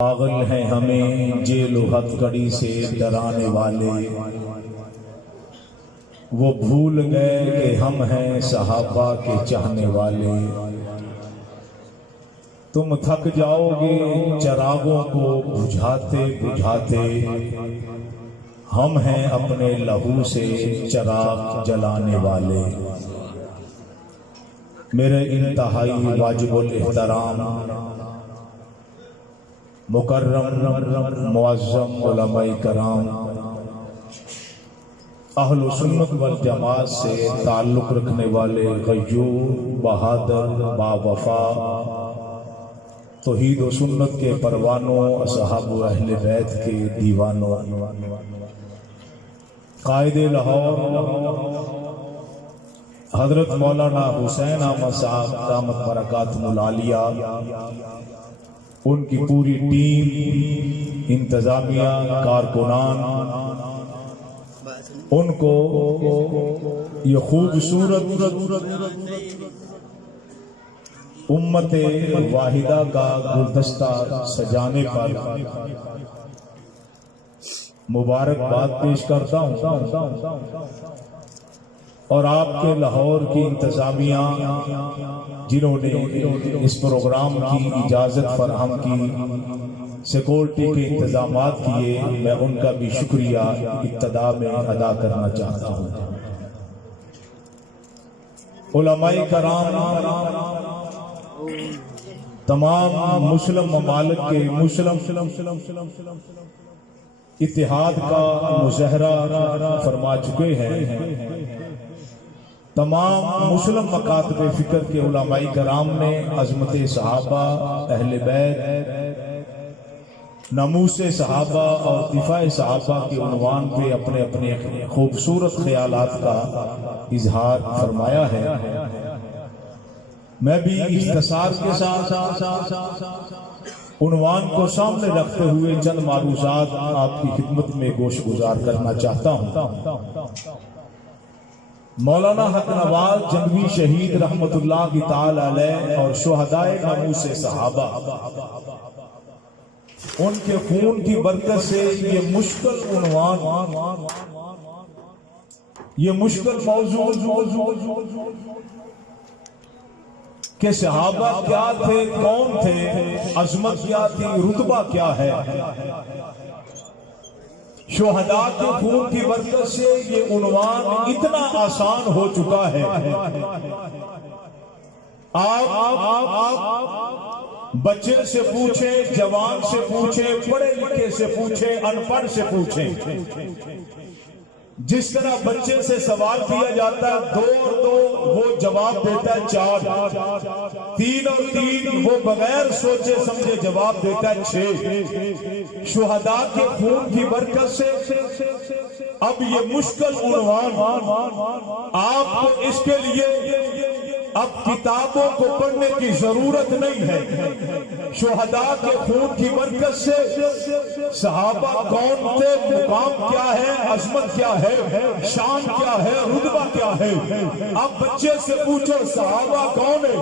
پاگل ہیں ہمیں جیل و ہتھ کڑی سے ڈرانے والے، وہ بھول گئے کہ ہم ہیں صحابہ کے چاہنے والے۔ تم تھک جاؤ گے چراغوں کو بجھاتے بجھاتے، ہم ہیں اپنے لہو سے چراغ جلانے والے۔ میرے انتہائی واجب الاحترام مکرم معظم علماء کرام، اہل سنت والجماعت سے تعلق رکھنے والے غیور بہادر باوفا توحید و سنت کے پروانوں، اصحاب و اہل بیت کے دیوانوں، قائد لاہور حضرت مولانا حسین احمد صاحب دامت برکاتہ العالیہ، ان کی پوری ٹیم، انتظامیہ، کارکنان، ان کو یہ خوبصورت امت واحدہ کا گلدستہ سجانے پر مبارکباد پیش کرتا ہوں، اور آپ کے لاہور کی انتظامیہ جنہوں نے اس پروگرام کی اجازت فراہم کی، سیکورٹی کے انتظامات کیے، میں ان کا بھی شکریہ ابتدا میں ادا کرنا چاہتا ہوں۔ علماء کرام، تمام مسلم ممالک کے مسلم اتحاد کا مظاہرہ فرما چکے ہیں۔ تمام مسلم مکاتب فکر کے علماء کرام نے عظمت صحابہ، اہل بیت، ناموس صحابہ اور دفاع صحابہ کے عنوان پہ اپنے اپنے خوبصورت خیالات کا اظہار فرمایا ہے۔ میں بھی اختصار کے ساتھ عنوان کو سامنے رکھتے ہوئے چند معروضات آپ کی خدمت میں گوش گزار کرنا چاہتا ہوں۔ مولانا حق نواز جنگی شہید رحمت اللہ کی تعالی علیہ اور شہدائے ناموس صحابہ، ان کے خون کی برکت سے یہ مشکل عنوان، یہ مشکل موضوع کہ صحابہ کیا تھے، کون تھے، عظمت کیا تھی، رتبہ کیا ہے، شہداء کے خون کی برکت سے یہ عنوان اتنا آسان ہو چکا ہے۔ آپ بچے سے پوچھیں، جوان سے پوچھیں، پڑھے لکھے سے پوچھیں، ان پڑھ سے پوچھیں، جس طرح بچے سے سوال کیا جاتا ہے 2 اور 2 وہ جواب دیتا ہے 4، 3 اور 3 وہ بغیر سوچے سمجھے جواب دیتا ہے 6۔ شہداء کے خون کی برکت سے اب یہ مشکل عنوان، آپ کو اس کے لیے اب کتابوں کو پڑھنے کی ضرورت نہیں ہے۔ شہداء کے خون کی برکت سے صحابہ کون تھے، مقام کیا ہے، عظمت کیا ہے، شان کیا ہے، رتبہ کیا ہے۔ اب بچے سے پوچھو صحابہ کون ہے،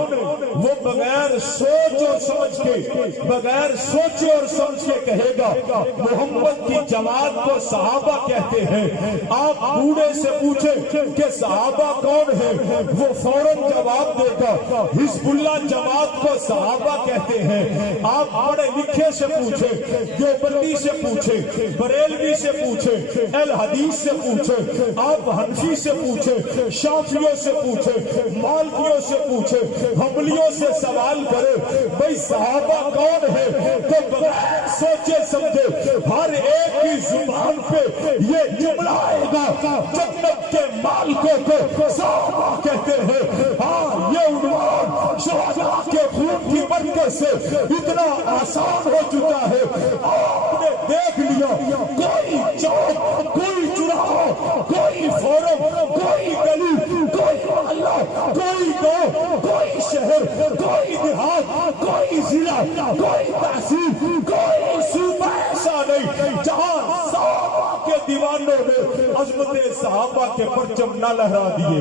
وہ بغیر سوچ اور سمجھ کے، بغیر سوچے اور سمجھ کے کہے گا محمد کی جماعت کو صحابہ کہتے ہیں۔ آپ بوڑھے سے پوچھیں کہ صحابہ کون ہے، وہ فوراً جواب دے گا حزب اللہ جماعت کو صحابہ کہتے ہیں۔ آپ بڑے لکھے سے پوچھیں، دیوبندی سے پوچھیں، بریلوی سے پوچھیں، اہل حدیث سے پوچھیں، آپ حنفی سے پوچھیں، شافعیوں سے پوچھیں، مالکیوں سے پوچھیں، حنبلیوں سے سوال کریں بھئی صحابہ کون ہے، تو بغیر سوچے سمجھے ہر ایک کی زبان پہ یہ جملہ آئے گا جنت کے مالکوں کو صحابہ کہتے ہیں۔ ہاں، یہ عنوان شہداء کے خون کی برکت سے اتنا آسان ہو چکا ہے۔ آپ نے دیکھ لیا کوئی چوک، کوئی چوراہا، کوئی فورم، کوئی گلی، کوئی محلہ، کوئی گاؤں، کوئی شہر، کوئی دیہات، کوئی ضلع، کوئی تحصیل، کوئی صوبہ ایسا نہیں جہاں صحابہ کے دیوانوں نے عظمت صحابہ کے پرچم نہ لہرا دیے۔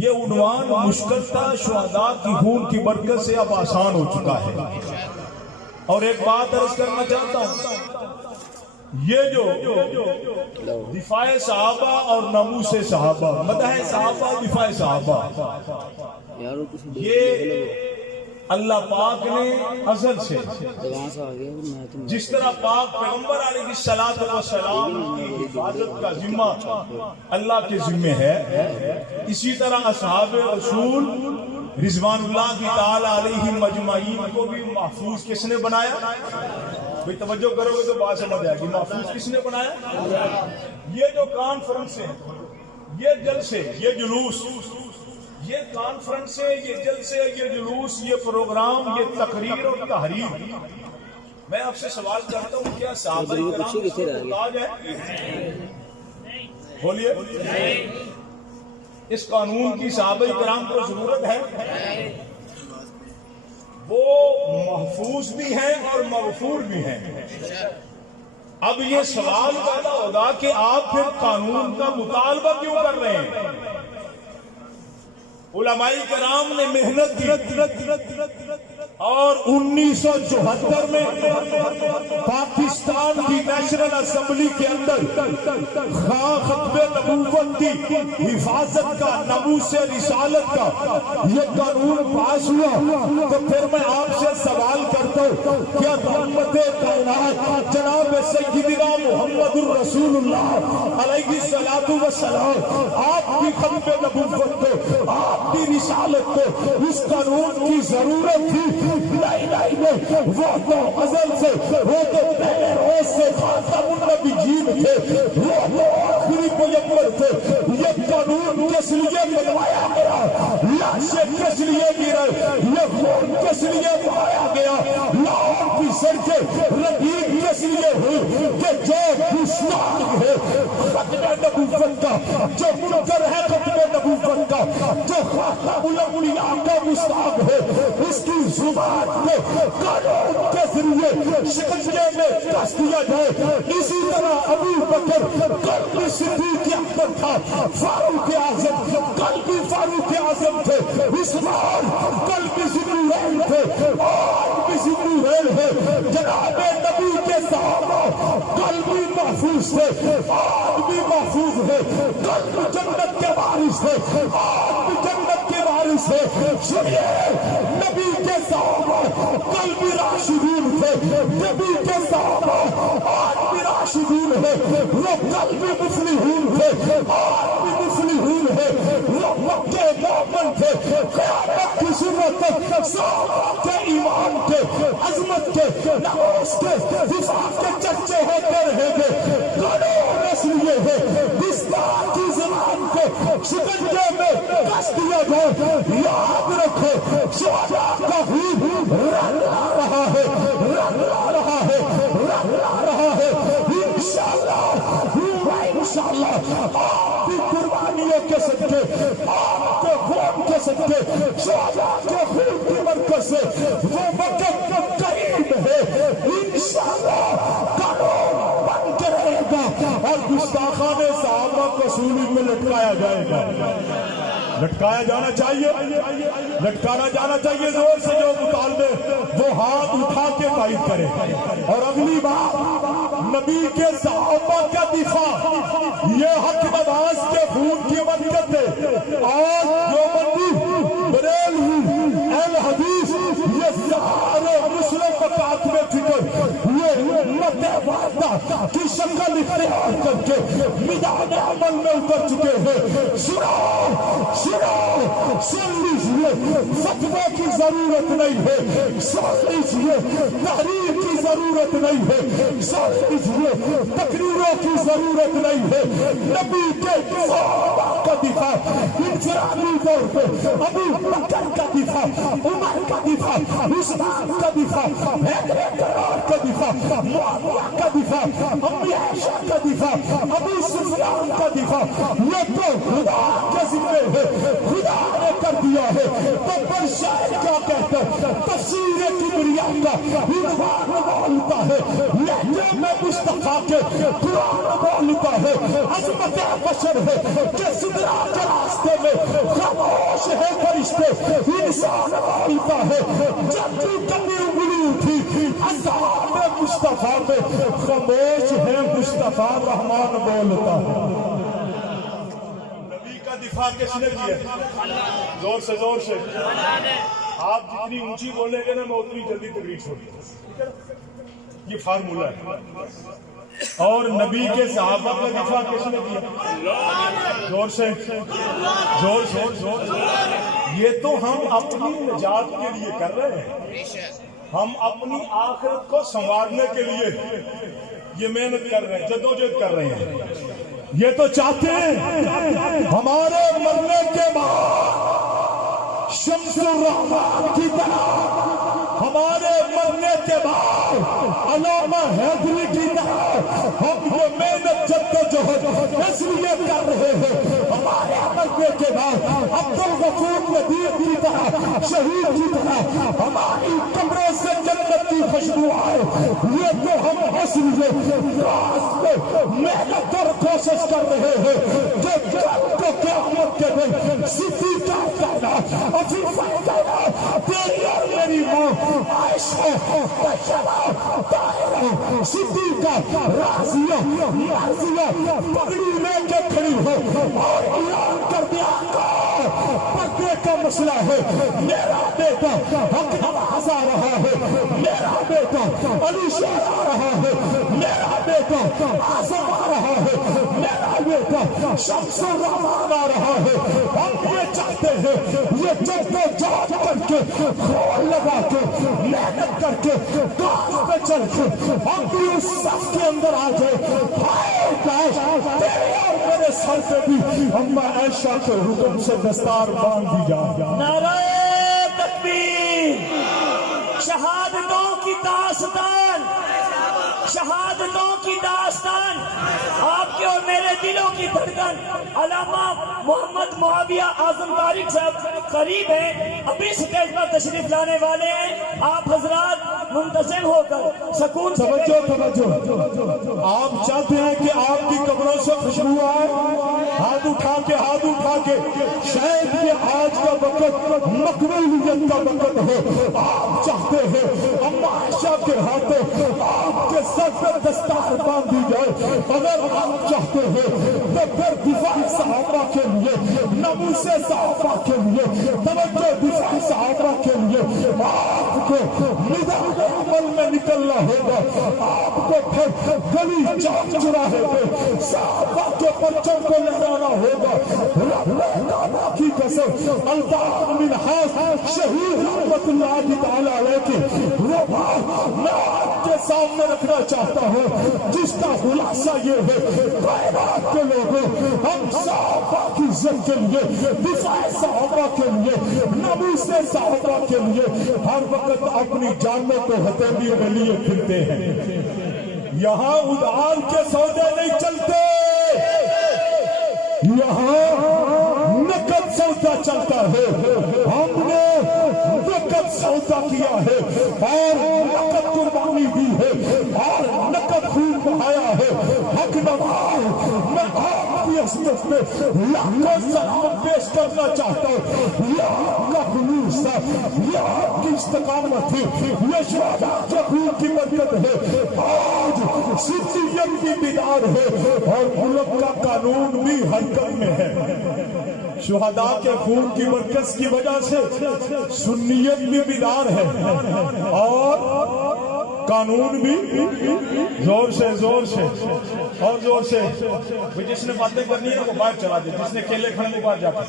یہ عنوان مشکل تھا، شہداء کی خون کی برکت سے اب آسان ہو چکا ہے۔ اور ایک بات عرض کرنا چاہتا ہوں، یہ جو دفاع صحابہ اور ناموس صحابہ، مدح صحابہ، دفاع صحابہ، یہ اللہ پاک نے ازل سے جس طرح پاک پیغمبر علیہ الصلوۃ والسلام کی حفاظت کا ذمہ اللہ کے ذمہ ہے، اسی طرح اصحاب رسول رضوان اللہ کی تعالی علیہم اجمعین کو بھی محفوظ کس نے بنایا؟ بھئی توجہ کرو گے تو بات سمجھ آئے گی، محفوظ کس نے بنایا؟ یہ جو کانفرنس ہے، یہ جلسے، یہ جلوس، یہ کانفرنس ہے، یہ جلسے، یہ جلوس، یہ پروگرام، یہ تقریر اور تحریر، میں آپ سے سوال کرتا ہوں، کیا صحابہ کرام اس کو محتاج ہے؟ بولیے، اس قانون کی صحابہ کرام کو ضرورت ہے؟ وہ محفوظ بھی ہیں اور مغفور بھی ہیں۔ اب یہ سوال پیدا ہوگا کہ آپ پھر قانون کا مطالبہ کیوں کر رہے ہیں؟ علماء کرام نے محنت کی اور 1974 میں پاکستان کی نیشنل اسمبلی کے اندر ختم نبوت کی حفاظت کا، ناموس رسالت کا یہ قانون پاس ہوا، تو پھر میں آپ سے سوال کرتا ہوں، کیا رحمت کائنات جناب سیدنا محمد الرسول اللہ علیہ الصلوۃ والسلام آپ کی ختم نبوت کو، آپ کی رسالت کو اس قانون کی ضرورت تھی؟ نہیں، وہ تو ازل سے، وہ تو پہلے روز سے خاتم النبیین تھے، وہ تو آخری پیغمبر تھے۔ یہ قانون کس لیے بنوایا گیا؟ لاشیں کس لیے گرے؟ یہ خون کس لیے بہایا گیا؟ لاہور کی سڑکیں رنگین کس لیے ہوئی؟ کہ جو دشمن ہے ختم نبوت کا، جو منکر ہے ختم نبوت کا، جو خاتم الانبیاء کا مستحق ہے، اس کی زبان کو قانون کے ذریعے شکنجے میں کس دیا جائے۔ اسی طرح ابو بکر قلبی صدیق اکبر تھا، فاروق اعظم قلبی فاروق اعظم تھے، عثمان قلبی ذوالنورین تھے، آج بھی ذوالنورین ہے۔ جناب نبی کے صحابہ قلبی محفوظ تھے، آج بھی محفوظ ہے، قلبی جنت کے وارث تھے، آج بھی جنت کے وارث ہے۔ سنیے، نبی کے صحابہ قلبی راشدین تھے، نبی کے صحابہ آج بھی راشدین ہے، وہ قلبی مفلحین تھے، آج بھی مفلحین ہے، وہ مکے مومن تھے۔ قیامت کی صورت تک صحابہ کے ایمان کے، عظمت کے، ناموس کے، دفاع کے چرچے ہوتے رہیں گے۔ قانون اس لیے ہے دستار کی زبان کو شکنجے میں کس دیا جائے۔ یاد رکھو، شہداء کا خون رنگ لا رہا ہے، رنگ لا رہا ہے، رنگ لا رہا ہے۔ انشاءاللہ آپ کی قربانیوں کے صدقے، آپ کے خون کے صدقے، شہداء کے خون کی برکت سے وہ وقت قریب ہے۔ انشاءاللہ قانون بن کے رہے گا اور گستاخان صحابہ کو سولی میں لٹکایا جائے گا۔ لٹکایا جانا چاہیے، لٹکانا جانا چاہیے۔ زور سے جو مطالبے وہ ہاتھ اٹھا کے تائید کرے۔ اور اگلی بات، نبی کے صحابہ کا دفاع یہ حق نواز کے خون کی برکت ہے۔ آج دیوبندی، بریلوی، اہل حدیث، یہ سارے مسلم مکاتب فکر یہ امت واحدہ کی شکل اختیار کر کے میدان عمل میں اتر چکے ہیں۔ سن لیجیے، فتویٰ کی ضرورت نہیں ہے، سن لیجیے، تحریر کی ضرورت نہیں ہے، سن لیجیے، تقریروں کی ضرورت نہیں ہے۔ نبی کے صحابہ کا دفاع انفرادی طور پہ، ابو بکر کا دفاع، عمر کا دفاع، عثمان کا دفاع، حیدر کا دفاع، معاویہ کا دفاع، امی عائشہ کا دفاع، ابو سفیان کا دفاع، یہ تو خدا کے ذمہ ہے، خدا نے کر دیا ہے۔ تو پر شاعر کیا کہتا ہے؟ تفسیر کبریا کا عنوان بولتا ہے، لہجے میں مصطفیٰ کے قرآن بولتا ہے، عظمت بشر ہے کہ سدرا کے راستے میں خاموش ہے فرشتے انسان بولتا ہے جب بھی کبھی انگلی اٹھی اصحاب مصطفیٰ پہ خاموش ہے مصطفیٰ رحمان بولتا ہے. نبی کا دفاع کس نے کیا؟ زور سے آپ جتنی اونچی بولیں گے نا میں اتنی جلدی تقریر چھوڑ دوں. یہ فارمولہ ہے. اور نبی کے صحابہ کا دفاع کس نے کیا؟ زور سے. یہ تو ہم اپنی نجات کے لیے کر رہے ہیں. ہم اپنی آخرت کو سنوارنے کے لیے یہ محنت کر رہے ہیں, جدوجہد کر رہے ہیں. یہ تو چاہتے ہیں ہمارے مرنے کے بعد شمس الرحمان کی طرح, ہمارے مرنے کے بعد علامہ حیدری کی طرح ہم یہ محنت جدوجہد اس لیے کر رہے ہیں. ہمارے مرنے کے بعد عبدالغفور ندیم کی طرح, شہید کی طرح ہماری قبروں سے جنت کی خوشبو آئے. یہ تو ہم اس لیے محنت اور کوشش کر رہے ہیں کہ جب کو قیامت کے دن صدیقہ کہنا, عفیفہ کہنا, تیری اور میری ماں عائشہ, طاہرہ, صدیقہ, راضیہ, مرضیہ پگڑی لے کے کھڑی ہو اور اعلان کر دیا پردے کا مسئلہ ہے. میرا بیٹا حق نواز آ رہا ہے, میرا بیٹا علی شیر آ رہا ہے, میرا بیٹا اعظم آ رہا ہے, میرا بیٹا شمس الرحمان آ رہا ہے. ہم یہ چاہتے ہیں یہ جدوجہد کر کے, کھول لگا کے, محنت کر کے, کاج پہ چل کے ہم بھی اس صف کے اندر آ جائے. ہائے کاش تیرے اور میرے سر پہ بھی اما عائشہ کے حکم سے دستار باندھ دی جائے. نعرہ تکبیر, شہادتوں کی داستان, شہادتوں کی داستان, آپ کے اور میرے دلوں کی دھڑکن. علامہ محمد معاویہ اعظم طارق صاحب قریب ہیں, ابھی سٹیج پر تشریف لانے والے ہیں. آپ حضرات منتظم ہو کر سکون سے توجہ. آپ چاہتے ہیں کہ آپ کی قبروں سے خوشبو آئے, ہاتھ اٹھا کے شاید یہ آج کا وقت مقبولیت کا وقت ہو. آپ چاہتے ہیں اما عائشہ کے ہاتھوں آپ کے سر پر دستار باندھ دی جائے. اگر آپ چاہتے ہیں تو پھر دفاع صحابہ کے لیے, ناموس صحابہ کے لیے, توجہ دفاع صحابہ کے لیے آپ کو میدان عمل میں نکلنا ہوگا. آپ کو پھر گلی چوک چوراہے پہ صحابہ کے پرچم کو لہرانا ہوگا. رب کی قسم الطاف بن حاس شہید رحمت اللہ تعالی علیہ کی وہ بات میں آپ کے سامنے رکھنا چاہتا ہوں جس کا خلاصہ یہ ہے کائنات کے لوگوں, ہم صحابہ کی عزت کے لیے, دفاع صحابہ کے لیے, ناموس صحابہ کے لیے ہر وقت اپنی جانوں کو ہتھیلی کے لیے پھرتے ہیں. یہاں ادھار کے سودے نہیں چلتے, یہاں نقد سودا چلتا ہے. ہم نے نقد سودا کیا ہے اور نقد قربانی دی ہے اور نقد خون بہایا ہے. حق نواز میں آپ کی عصمت میں لاکھوں سلام پیش کرنا چاہتا ہوں. یہ آپ کا خلوص تھا, یہ آپ کی استقامت تھی, یہ شہداء کے خون کی برکت ہے. آج صدیقیت کی بیدار ہے اور ملک کا قانون بھی حرکت میں ہے. شہداء کے خون کی برکت کی وجہ سے سنیت بھی بیدار ہے اور قانون بھی زور سے اور زور سے. جس نے باتیں کرنی ہے وہ باہر چلا دے, جس نے کیلے کھانے کو باہر جا کر.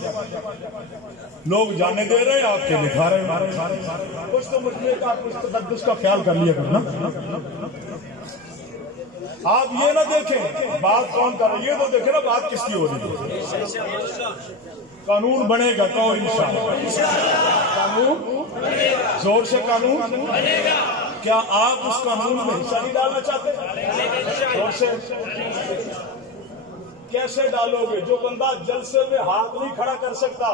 لوگ جانے دے رہے ہیں, آپ کیلے کھا رہے ہیں. کچھ تو مسئلے کا کچھ تقدس کا خیال کر لیا کرنا. آپ یہ نہ دیکھیں بات کون کر رہی ہے, تو دیکھیں نا بات کس کی ہو رہی ہے. قانون بنے گا تو انشاءاللہ قانون, زور سے قانون بنے گا. کیا آپ اس قانون میں حصہ نہیں ڈالنا چاہتے؟ زور سے. کیسے ڈالو گے؟ جو بندہ جلسے میں ہاتھ نہیں کھڑا کر سکتا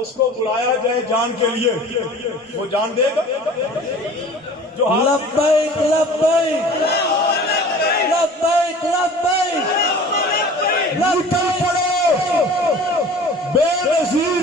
اس کو بلایا جائے جان کے لیے, وہ جان دے گا؟ جو لبیک لبیک لبیک لبیک لبیک بے نظیر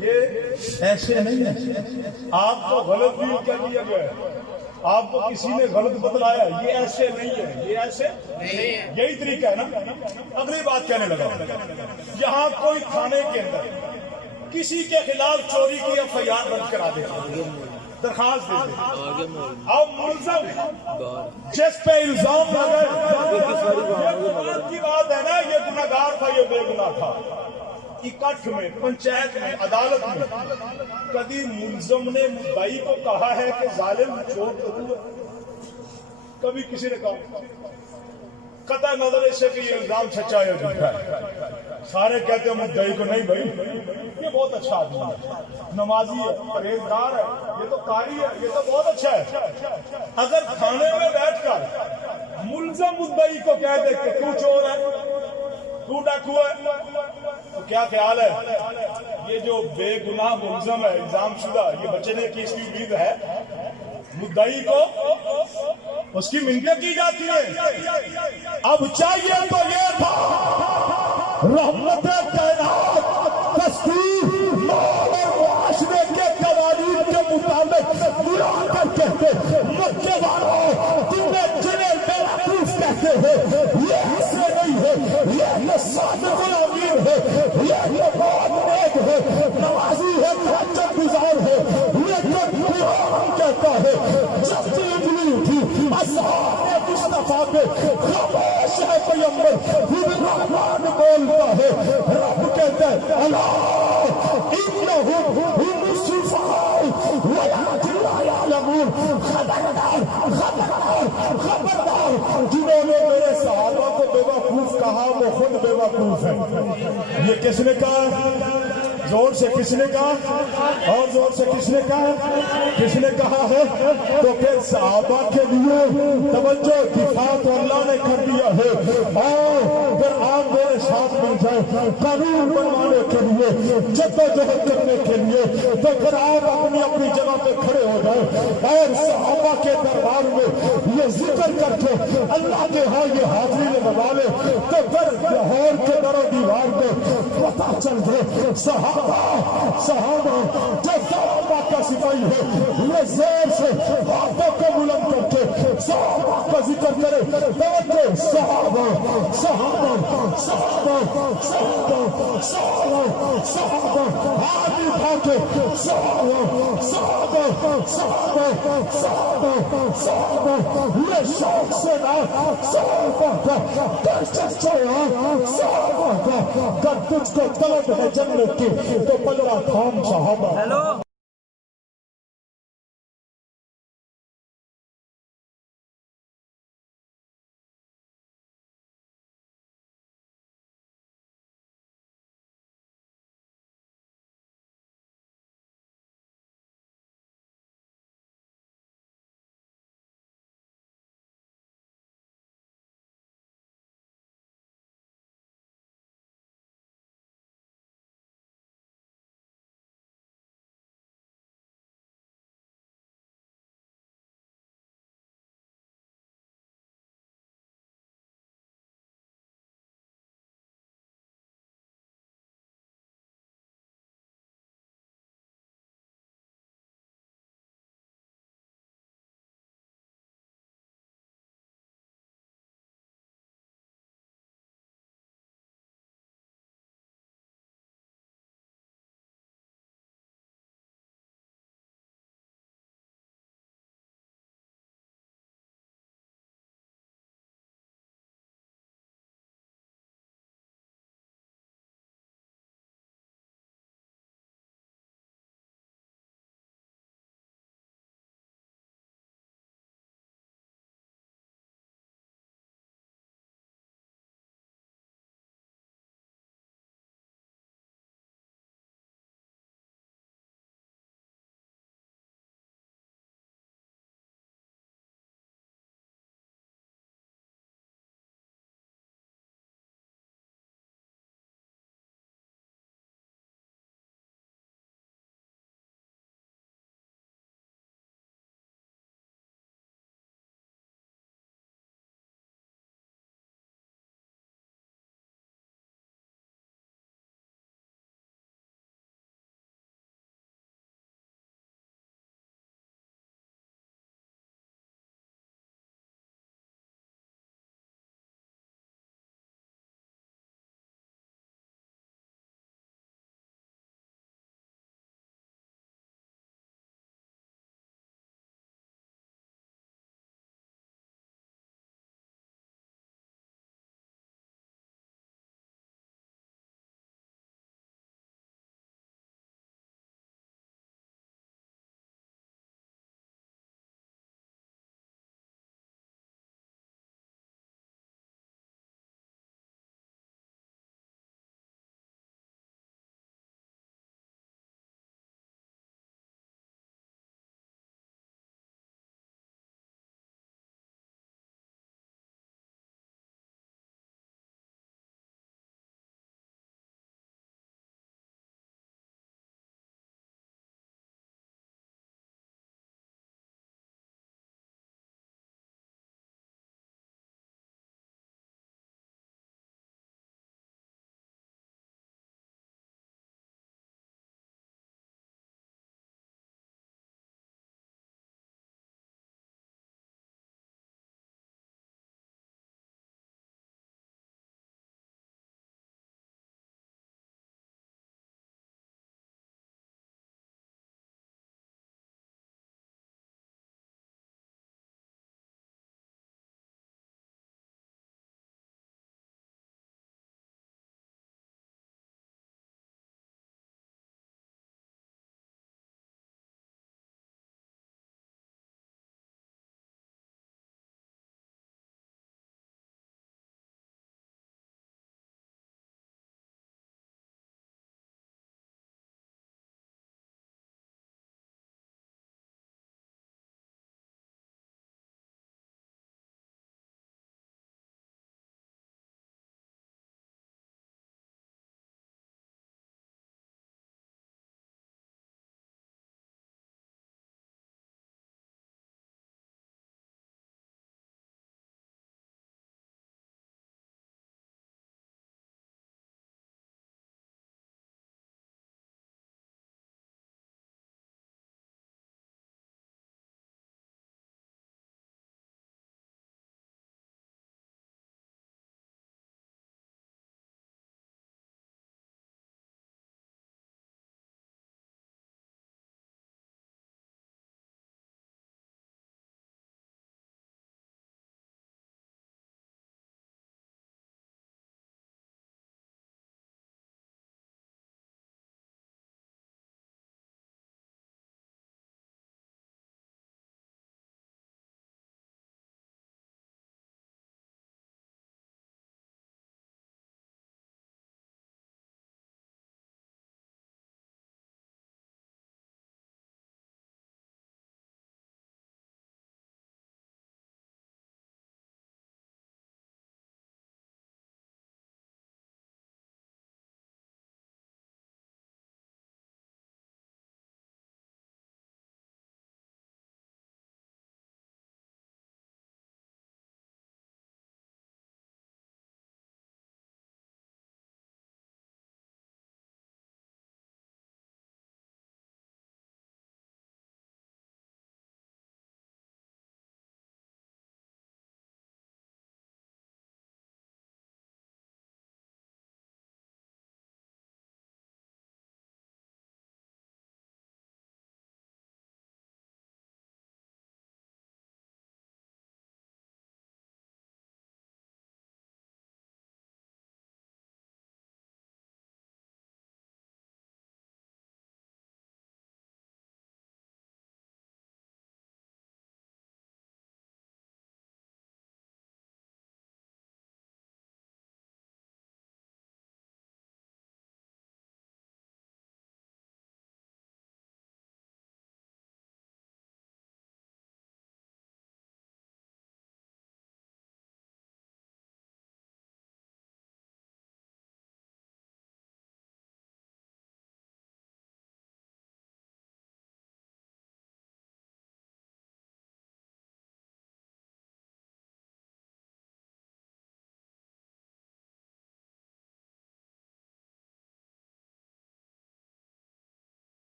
یہ ایسے نہیں ہے. آپ کو غلط بھی کیا کیا گیا ہے, آپ کو کسی نے غلط بتلایا, یہ ایسے نہیں ہے, یہ ایسے یہی طریقہ ہے نا. اگلی بات کہنے لگا, یہاں کوئی تھانے کے اندر کسی کے خلاف چوری کی FIR درج کرا دے, درخواست دے دے, اب ملزم جس پہ الزام لگا یہ کی بات ہے نا, یہ گناہگار تھا, یہ بے گناہ تھا, اکٹھ میں, پنچایت میں, عدالت میں کبھی ملزم نے مدعی کو کہا ہے کہ ظالم چور تو ہے؟ کبھی کسی نے کہا؟ قطع نظر اس سے کہ یہ الزام سچا ہے جھوٹا ہے, سارے کہتے ہیں مدعی کو نہیں بھائی یہ بہت اچھا آدمی ہے, نمازی ہے, پرہیزگار ہے, یہ تو قاری ہے, یہ تو بہت اچھا ہے. اگر تھانے میں بیٹھ کر ملزم مدعی کو کہہ دے کہ تو چور ہے, تو ڈاکو ہے, تو کیا خیال ہے یہ جو بے گناہ ملزم ہے, الزام شدہ, یہ بچنے کی اس کی امید ہے؟ مدعی کو اس کی منتیں کی جاتی ہیں. اب چاہیے تو یہ تھا رحمت کائنات تصدیق اور معاشرے کے قوانین کے مطابق ملا کر کہتے مکے والوں تمہیں جنہیں بیوقوف کہتے ہیں یہ ایسے نہیں ہے, یہ صادق الامین ہے, یہ بہت نیک ہے, نمازی ہے, تہجد گزار ہے, لیکن قرآن کہتا ہے جب سے انجلی اٹھی اصحاب مصطفیٰ پہ خاموش ہے پیغمبر, خود رحمان بولتا ہے, رب کہتا ہے اللہ انہم هم السفہاء ولکن لا یعلمون. خبردار خبردار خبردار, جنہوں نے میرے صحابہ کو بیوقوف کہا وہ خود بیوقوف ہے. یہ کس نے کہا؟ زور سے کس نے کہا؟ اور زور سے کس نے کہا؟ کس نے کہا ہے؟ تو پھر صحابہ کے لیے توجہ دفاع تو اللہ نے کر دیا ہے, اور پھر آپ میرے ساتھ مل جائیں قانون بنوانے کے لیے, جدوجہد کرنے کے لیے, تو پھر آپ اپنی اپنی جگہ پہ کھڑے ہو جائیں اور صحابہ کے دربار میں یہ ذکر کر کے اللہ کے ہاں یہ حاضری لگوا لے, تو پھر لاہور کے در و دیوار میں پتہ چل جائے صحابہ جو صحابہ کا سپاہی ہے یہ زور سے ہاتھوں کو بلند کر کے صحابہ کا ذکر کرے, توجہ صحابہ صحابہ صحابہ صحابہ صحابہ صحابہ, ہاتھ اٹھا کے صحابہ صحابہ صحابہ صحابہ صحابہ, یہ شوق سے نا صحابہ کا دلچسپ صحابہ کا, اگر تجھ کو طلب ہے جنت کی تو پلڑا تھام صحابہ.